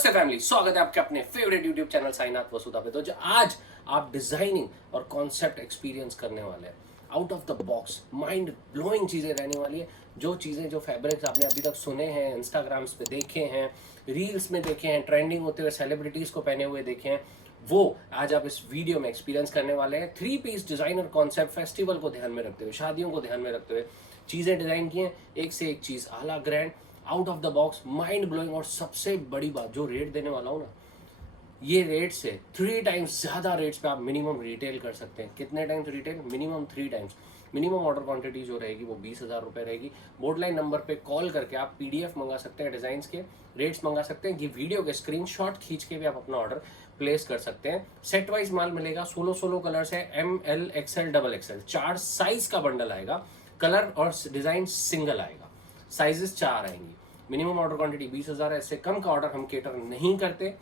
नमस्ते फैमिली, स्वागत है आपके अपने फेवरेट यूट्यूब चैनल साईनाथ वसुधा पे। तो जो आज आप डिजाइनिंग और कॉन्सेप्ट एक्सपीरियंस करने वाले हैं, out of the box mind blowing चीजें रहने वाली है। जो चीजें, जो फैब्रिक्स आपने अभी तक सुने हैं, इंस्टाग्राम्स पे देखे हैं, रील्स में देखे हैं, ट्रेंडिंग होते हुए सेलिब्रिटीज को पहने हुए देखे हैं, वो आज आप इस वीडियो में एक्सपीरियंस करने वाले हैं। 3 पीस डिजाइनर कॉन्सेप्ट फेस्टिवल को ध्यान में रखते हुए, शादियों को ध्यान में रखते हुए चीजें डिजाइन की हैं। एक से एक चीज आला, grand, out of the box, mind blowing. और सबसे बड़ी बात, जो रेट देने वाला हूँ ना, ये रेट से 3 टाइम्स ज्यादा रेट्स पे आप मिनिमम रिटेल कर सकते हैं। कितने times retail? Minimum 3 times. Minimum order quantity जो रहेगी वो 20,000 रुपए रहेगी। बोर्ड लाइन नंबर पे कॉल करके आप पीडीएफ मंगा सकते हैं, डिजाइन के रेट्स मंगा सकते हैं। ये वीडियो के स्क्रीनशॉट खींच के भी आप अपना ऑर्डर प्लेस कर सकते हैं। सेट वाइज माल मिलेगा। 16 कलर्स है, ML XL XXL 4 साइज का बंडल आएगा। कलर और डिजाइन सिंगल आएगा, साइजेस 4 आएंगी। मिनिमम ऑर्डर क्वांटिटी 20,000 है। इससे कम का ऑर्डर हम केटर नहीं करते।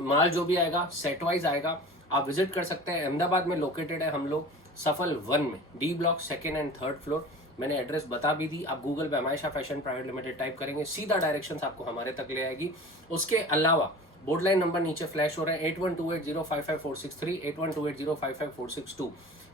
माल जो भी आएगा सेट वाइज आएगा। आप विजिट कर सकते हैं। अहमदाबाद में लोकेटेड है हम लोग, सफल 1 में, D block 2nd and 3rd floor. मैंने एड्रेस बता भी दी। आप गूगल पे हमायशा फैशन प्राइवेट लिमिटेड टाइप करेंगे, सीधा डायरेक्शंस आपको हमारे तक ले आएगी। उसके अलावा बोर्ड लाइन नंबर नीचे फ्लैश हो रहे हैं, 8128055463, 8128055462।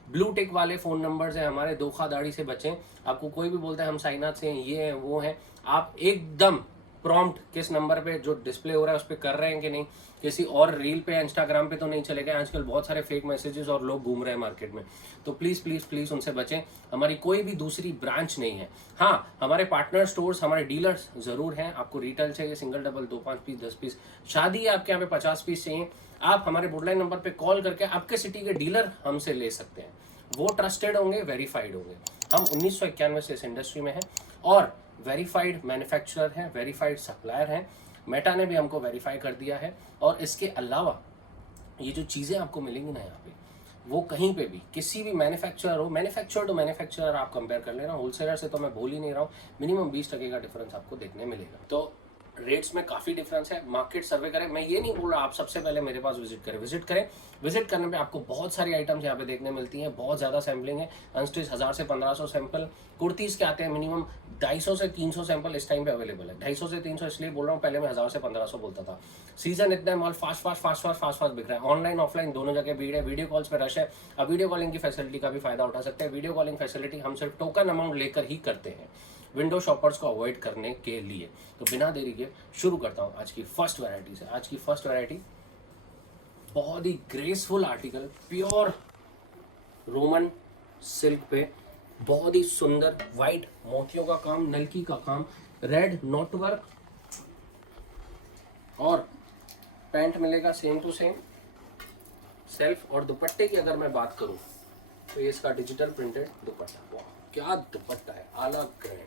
ब्लू टिक वाले फोन नंबर्स हैं हमारे। धोखाधड़ी से बचें। आपको कोई भी बोलता है हम साईनाथ से हैं, ये हैं, वो हैं, आप एकदम प्रॉम्प्ट किस नंबर पे जो डिस्प्ले हो रहा है उस पर कर रहे हैं कि नहीं, किसी और रील पे, इंस्टाग्राम पे तो नहीं चले गए। आजकल बहुत सारे फेक मैसेजेस और लोग घूम रहे हैं मार्केट में, तो प्लीज प्लीज प्लीज उनसे बचें। हमारी कोई भी दूसरी ब्रांच नहीं है। हाँ, हमारे पार्टनर स्टोर्स, हमारे डीलर्स जरूर हैं। आपको रिटेल चाहिए, सिंगल, डबल, 2, 5 पीस, 10 पीस, शादी है आपके यहाँ पे 50 पीस चाहिए, आप हमारे बोर्डलाइन नंबर पे कॉल करके आपके सिटी के डीलर हमसे ले सकते हैं। वो ट्रस्टेड होंगे, वेरीफाइड होंगे। हम 1991 से इस इंडस्ट्री में हैं और वेरीफाइड मैन्युफैक्चरर हैं, वेरीफाइड सप्लायर हैं। मेटा ने भी हमको वेरीफाई कर दिया है। और इसके अलावा ये जो चीज़ें आपको मिलेंगी ना यहाँ पे, वो कहीं पे भी किसी भी मैन्युफैक्चरर हो, मैन्युफैक्चरर टू मैन्युफैक्चरर आप कंपेयर कर लेना। होलसेलर से तो मैं बोल ही नहीं रहा हूँ। मिनिमम 20% का डिफरेंस आपको देखने मिलेगा। तो रेट्स में काफ़ी डिफरेंस है। मार्केट सर्वे करें। मैं ये नहीं बोल रहा आप सबसे पहले मेरे पास विजिट करें। विजिट करने पे आपको बहुत सारी आइटम्स यहाँ पे देखने मिलती हैं। बहुत ज़्यादा सैम्पलिंग है। अनस्टिच 1000 से 1500 सैंपल कुर्तीज़ के आते हैं। मिनिमम 250 से 300 सैंपल इस टाइम पे अवेलेबल है। 250 से 300 इसलिए बोल रहा हूँ, पहले मैं 1000 से 1500 बोलता था। सीजन इतना है, माल फास्ट बिक रहा है। ऑनलाइन ऑफलाइन दोनों जगह भीड़ है। वीडियो कॉल्स पे रश है। अब वीडियो कॉलिंग की फैसिलिटी का भी फायदा उठा सकते हैं। वीडियो कॉलिंग फैसिलिटी हम सिर्फ टोकन अमाउंट लेकर ही करते हैं, विंडो शॉपर्स को अवॉइड करने के लिए। तो बिना देरी के शुरू करता हूं आज की फर्स्ट वैरायटी से। आज की फर्स्ट वैरायटी बहुत ही graceful article, pure Roman silk पे, बहुत ही सुंदर व्हाइट मोतियों का काम, नलकी का काम, रेड नॉट वर्क, और पैंट मिलेगा सेम टू सेम सेल्फ। और दुपट्टे की अगर मैं बात करूं तो ये इसका डिजिटल प्रिंटेड दुपट्टा। वाह क्या दुपट्टा है, आला ग्रैंड,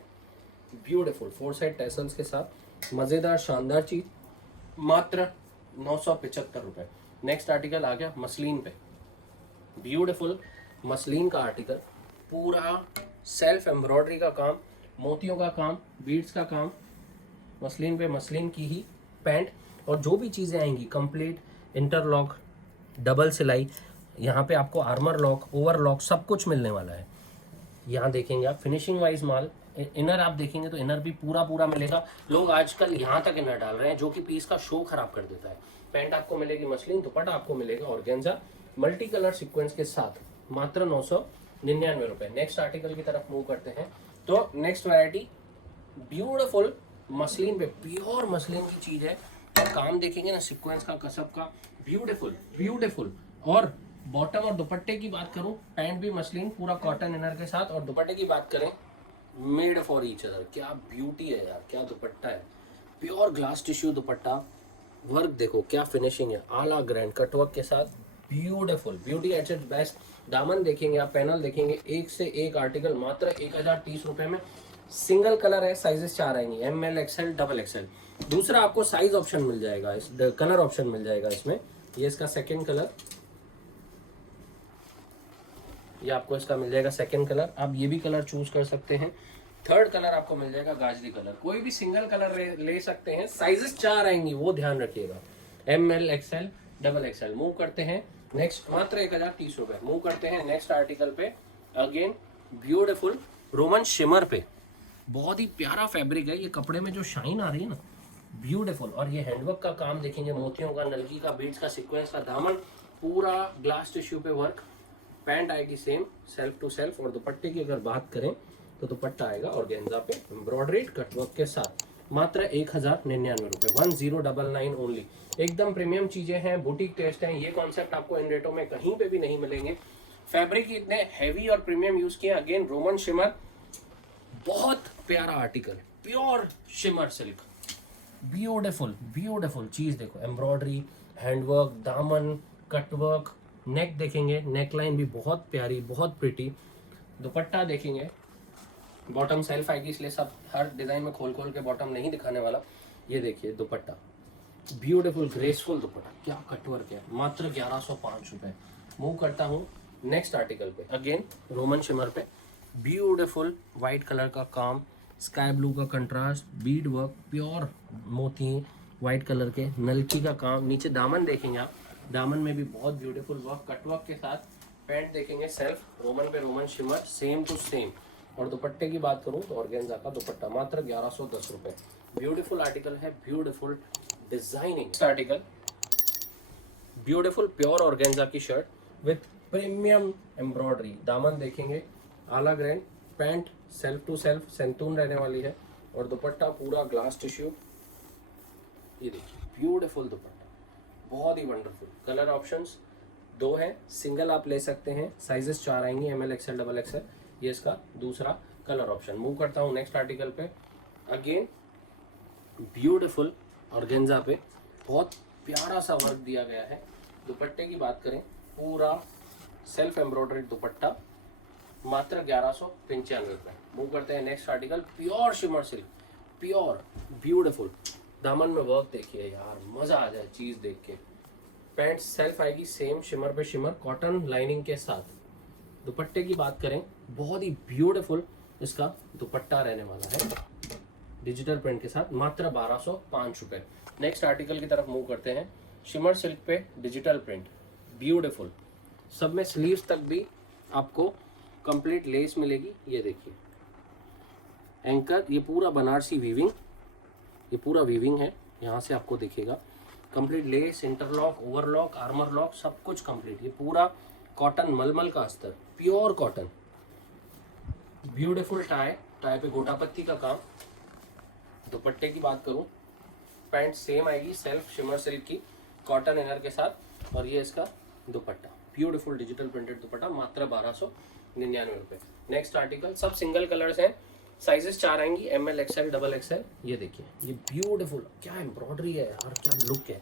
ब्यूटीफुल 4 साइड टैसल्स के साथ, मजेदार शानदार चीज, मात्र 975 रुपए। नेक्स्ट आर्टिकल आ गया मसलिन पे। ब्यूटीफुल मसलिन का आर्टिकल, पूरा सेल्फ एम्ब्रॉयडरी का काम, मोतियों का काम, बीड्स का काम, मसलिन पे, मसलिन की ही पैंट। और जो भी चीज़ें आएंगी कंप्लीट इंटरलॉक, डबल सिलाई, यहाँ पे आपको आर्मर लॉक, ओवरलॉक सब कुछ मिलने वाला है। यहाँ देखेंगे आप फिनिशिंग वाइज माल। इनर आप देखेंगे तो इनर भी पूरा मिलेगा। लोग आजकल यहाँ तक इनर डाल रहे हैं जो कि पीस का शो खराब कर देता है। पैंट आपको मिलेगी मसलिन, दुपट्टा आपको मिलेगा ऑर्गेन्जा मल्टी कलर सीक्वेंस के साथ, मात्र 999 रुपए। नेक्स्ट आर्टिकल की तरफ मूव करते हैं। तो नेक्स्ट वैरायटी ब्यूटीफुल मसलिन पे, प्योर मसलिन की चीज है। काम देखेंगे ना सीक्वेंस का, कसब का, ब्यूटीफुल। और बॉटम और दुपट्टे की बात करूं, पैंट भी मसलिन, पूरा कॉटन इनर के साथ, और दुपट्टे की बात करें मेड फॉर ईच अदर। क्या ब्यूटी है यार, क्या दुपट्टा है। प्योर ग्लास टिश्यू दुपट्टा, वर्क देखो क्या फिनिशिंग है, आला ग्रैंड कटवर्क के साथ, beautiful, beauty at its best. दामन देखेंगे आप, पैनल देखेंगे, एक से एक आर्टिकल मात्र 1030 रुपए में। सिंगल कलर है, साइजेस 4 आएंगी, ML XL XXL। दूसरा आपको साइज ऑप्शन मिल जाएगा, इस कलर ऑप्शन मिल जाएगा इसमें। ये इसका सेकेंड कलर, ये आपको इसका मिल जाएगा सेकंड कलर। आप ये भी कलर चूज कर सकते हैं। थर्ड कलर आपको मिल जाएगा गाजरी कलर। कोई भी सिंगल कलर ले सकते हैं। साइजेस 4 आएंगी, वो ध्यान रखिएगा, ML XL XXL। मूव करते हैं नेक्स्ट, मात्र 1030 रुपए। मूव करते हैं नेक्स्ट आर्टिकल पे। अगेन ब्यूटीफुल रोमन शिमर पे, बहुत ही प्यारा फैब्रिक है। ये कपड़े में जो शाइन आ रही है ना, ब्यूटीफुल। और ये हैंडवर्क का काम देखेंगे, मोतियों का, नलकी का, बीड्स का, सीक्वेंस का, दामन पूरा ग्लास टिश्यू पे वर्क। पैंट आएगी सेम सेल्फ टू सेल्फ। और दुपट्टे की अगर बात करें तो दुपट्टा आएगा ऑर्गेन्जा पे एम्ब्रॉयडरी कटवर्क के साथ, मात्र 1099 रुपये, 1099 ओनली। एकदम प्रीमियम चीजें हैं, बुटीक टेस्ट हैं। ये कॉन्सेप्ट आपको इन रेटों में कहीं पे भी नहीं मिलेंगे। फैब्रिक इतने हैवी और प्रीमियम यूज किए। अगेन रोमन शिमर, बहुत प्यारा article, pure shimmer silk, beautiful beautiful चीज। देखो एम्ब्रॉयडरी, हैंडवर्क, दामन, कटवर्क, नेक देखेंगे, नेक लाइन भी बहुत प्यारी, बहुत प्रिटी। दुपट्टा देखेंगे, बॉटम सेल्फ आएगी, इसलिए सब हर डिजाइन में खोल खोल के बॉटम नहीं दिखाने वाला। ये देखिए दुपट्टा, ब्यूटीफुल ग्रेसफुल दुपट्टा, क्या कटवर्क है, मात्र 1105 रुपए। मूव करता हूँ नेक्स्ट आर्टिकल पे। अगेन रोमन शिमर पे ब्यूटीफुल वाइट कलर का काम, स्काई ब्लू का कंट्रास्ट, बीड वर्क, प्योर मोती वाइट कलर के, नलकी का काम। नीचे दामन देखेंगे आप, दामन में भी बहुत ब्यूटीफुल वर्क, कटवर्क के साथ। पैंट देखेंगे सेल्फ, रोमन पे Roman shimmer, same to same. और दुपट्टे की बात करूं तो ऑर्गेन्जा का दुपट्टा, मात्र 1110 रुपए। ब्यूटीफुल आर्टिकल है, beautiful designing article, beautiful pure organza की शर्ट विथ प्रीमियम एम्ब्रॉयडरी। दामन देखेंगे आला grand, pant self to self सेंतून रहने वाली है। और दुपट्टा पूरा ग्लास टिश्यू। ये देखिए ब्यूटीफुल दुपट्टा, बहुत ही वंडरफुल। कलर ऑप्शंस 2 हैं, सिंगल आप ले सकते हैं। साइजेस 4 आएंगी, ML, XL, XXL। ये इसका दूसरा कलर ऑप्शन। मूव करता हूँ नेक्स्ट आर्टिकल पे। अगेन ब्यूटीफुल ऑर्गेन्जा पे बहुत प्यारा सा वर्क दिया गया है। दुपट्टे की बात करें, पूरा सेल्फ एम्ब्रॉयडरी दुपट्टा, मात्र 1195 रुपये। मूव करते हैं next article, pure shimmer silk, pure beautiful. दामन में वर्क देखिए यार, मजा आ जाए चीज देख के। पैंट सेल्फ आएगी सेम शिमर पे शिमर, कॉटन लाइनिंग के साथ। दुपट्टे की बात करें, बहुत ही ब्यूटीफुल इसका दुपट्टा रहने वाला है, डिजिटल प्रिंट के साथ, मात्र 1205 रुपये। नेक्स्ट आर्टिकल की तरफ मूव करते हैं। शिमर सिल्क पे डिजिटल प्रिंट, ब्यूटीफुल। सब में स्लीव्स तक भी आपको कंप्लीट लेस मिलेगी। ये देखिए एंकर, ये पूरा बनारसी वीविंग, ये पूरा वीविंग है, यहाँ से आपको दिखेगा। Complete less, interlock, overlock, armour lock, सब कुछ कंप्लीट। ये पूरा कॉटन, मलमल का अस्तर, pure cotton. Beautiful tie, tie पे गोटा पत्ती का काम। दुपट्टे की बात करूं, पैंट सेम आएगी सेल्फ शिमर सिल्क की, कॉटन इनर के साथ। और ये इसका दुपट्टा, ब्यूटीफुल डिजिटल प्रिंटेड दुपट्टा, मात्र 1299 रुपये। नेक्स्ट आर्टिकल, सब सिंगल कलर्स हैं, साइजेस 4 आएंगी, ML, XL, XXL। ये देखिए ये ब्यूटीफुल, क्या एम्ब्रॉयडरी है यार, क्या लुक है।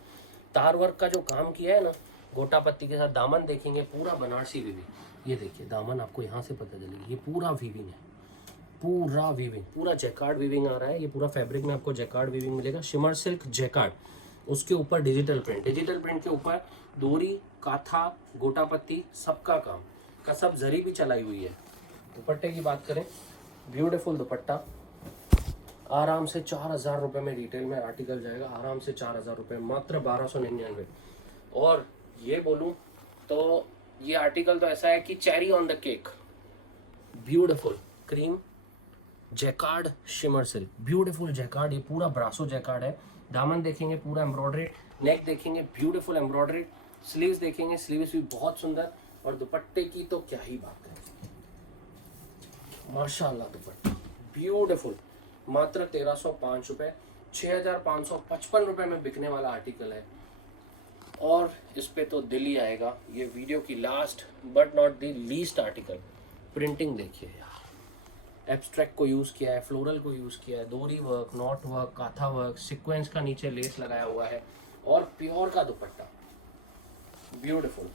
तार वर्क का जो काम किया है ना गोटा पत्ती के साथ। दामन देखेंगे पूरा बनारसी वीविंग। ये देखिए दामन आपको यहाँ से पता चलेगी, ये पूरा वीविंग है, पूरा वीविंग, पूरा जैकार्ड वीविंग आ रहा है। ये पूरा फैब्रिक में आपको जैकार्ड वीविंग मिलेगा, शिमर सिल्क जैकार्ड। उसके ऊपर डिजिटल प्रिंट, डिजिटल प्रिंट के ऊपर डोरी, काथा, गोटा पत्ती, सबका काम, कसब जरी भी चलाई हुई है। दुपट्टे की बात करें, ब्यूटीफुल दुपट्टा, आराम से 4000 रुपये में रिटेल में आर्टिकल जाएगा, आराम से 4000 रुपये, मात्र 1299। और ये बोलूं तो ये आर्टिकल तो ऐसा है कि cherry on the cake, beautiful cream jacquard shimmer silk, beautiful jacquard. ये पूरा ब्रासो जैकार्ड है। दामन देखेंगे पूरा एम्ब्रॉयडरी, नेक देखेंगे ब्यूटीफुल एम्ब्रॉयडरी, स्लीव्स देखेंगे, स्लीव्स भी बहुत सुंदर। और दुपट्टे की तो क्या ही बात है, माशाल्लाह दुपट्टा ब्यूटीफुल, मात्र 1305 रुपये, 6555 रुपये में बिकने वाला आर्टिकल है। और इस पे तो दिल ही आएगा। ये वीडियो की last but not the least article, printing देखिए यार, एब्स्ट्रैक्ट को यूज़ किया है, फ्लोरल को यूज़ किया है, डोरी वर्क, नॉट वर्क, काथा वर्क, सीक्वेंस का नीचे लेस लगाया हुआ है। और प्योर का dupatta, beautiful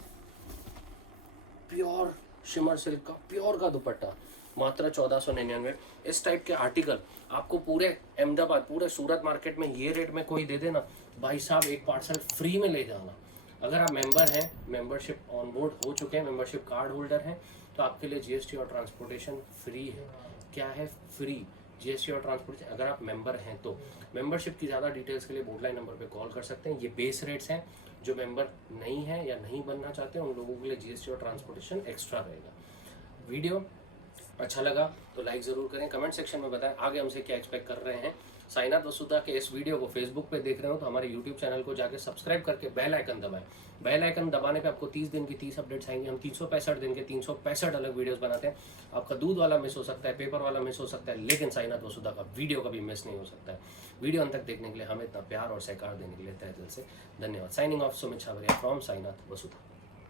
pure shimmer silk का प्योर का दुपट्टा, मात्र 1499। इस टाइप के आर्टिकल आपको पूरे अहमदाबाद, पूरे सूरत मार्केट में ये रेट में कोई दे देना, भाई साहब एक पार्सल फ्री में ले जाना। अगर आप मेंबर हैं, मेंबरशिप ऑन बोर्ड हो चुके हैं, मेंबरशिप कार्ड होल्डर हैं, तो आपके लिए GST और ट्रांसपोर्टेशन फ्री है। क्या है? फ्री GST और ट्रांसपोर्टेशन। अगर आप मेंबर हैं तो मेंबरशिप की ज़्यादा डिटेल्स के लिए बोर्डलाइन नंबर पे कॉल कर सकते हैं। ये बेस रेट्स हैं, जो मेंबर नहीं है या नहीं बनना चाहते उन लोगों के लिए GST और ट्रांसपोर्टेशन एक्स्ट्रा रहेगा। वीडियो अच्छा लगा तो लाइक ज़रूर करें, कमेंट सेक्शन में बताएं आगे हमसे क्या एक्सपेक्ट कर रहे हैं। साईनाथ वसुधा के इस वीडियो को फेसबुक पे देख रहे हो तो हमारे यूट्यूब चैनल को जाके सब्सक्राइब करके बेल आइकन दबाएं। बेल आइकन दबाने पे आपको 30 दिन की 30 अपडेट्स आएंगी। हम 365 दिन के 365 अलग वीडियोस बनाते हैं। आपका दूध वाला मिस हो सकता है, पेपर वाला मिस हो सकता है, लेकिन साईनाथ वसुधा का वीडियो कभी मिस नहीं हो सकता है। वीडियो अंत तक देखने के लिए, हमें इतना प्यार और सहकार देने के लिए तहे दिल से धन्यवाद। Signing off, Sumit Chhabria from Sainath Vasudha.